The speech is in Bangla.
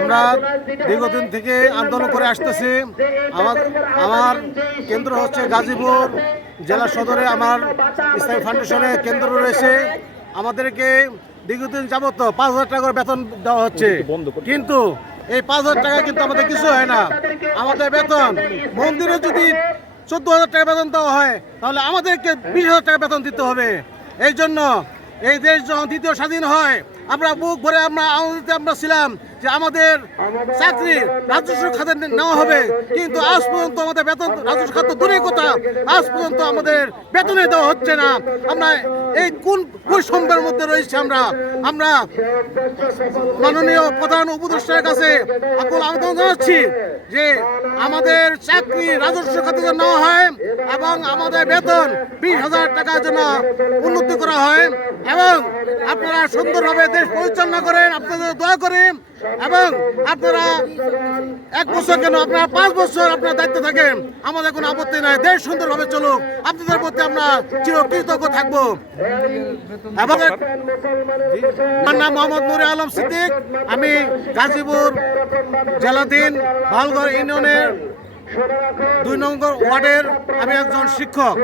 আমরা দীর্ঘদিন থেকে আন্দোলন করে আসতেছি। আমার কেন্দ্র হচ্ছে গাজীপুর জেলা সদরে। আমার ইসলামী ফাউন্ডেশনের কেন্দ্র রয়েছে। আমাদেরকে দীর্ঘদিন যাবত 5,000 টাকা করে বেতন দেওয়া হচ্ছে, কিন্তু এই 5,000 টাকা কিন্তু আমাদের কিছু হয় না। আমাদের বেতন মন্দিরে যদি 14,000 টাকা বেতন দেওয়া হয়, তাহলে আমাদেরকে 20,000 টাকা বেতন দিতে হবে। এই জন্য এই দেশ যখন দ্বিতীয় স্বাধীন হয়, আমরা বুক ভরে আমরা ছিলাম যে আমাদের চাকরি রাজস্ব খাতে নেওয়া হবে, কিন্তু আজ পর্যন্ত আমাদের বেতন রাজস্ব খাত দূরের কথা, আজ পর্যন্ত আমাদের বেতনে দেওয়া হচ্ছে না। আমরা এই কোন বৈষম্যের মধ্যে রয়েছে? আমরা মাননীয় প্রধান উপদেষ্টার কাছে আকুল আবেদন জানাচ্ছি যে আমাদের চাকরি রাজস্ব খাতে নেওয়া হয় এবং আমাদের বেতন 20,000 টাকার জন্য উন্নতি করা হয়, এবং আপনারা সুন্দরভাবে দেশ পরিচালনা করেন। আপনাদের দয়া করেন, এবং আপনারা 1 বছর কেন, আপনারা 5 বছর আপনার দায়িত্ব থাকেন, আমাদের কোনো আপত্তি নাই। দেশ সুন্দরভাবে চলুক, আপনাদের প্রতি আমরা চিরকৃতজ্ঞ থাকবো। আমার নাম মোহাম্মদ নুরে আলম সিদ্দিক। আমি গাজীপুর জেলাধীন ভালগড় ইউনিয়নের 2 নম্বর ওয়ার্ডের আমি একজন শিক্ষক।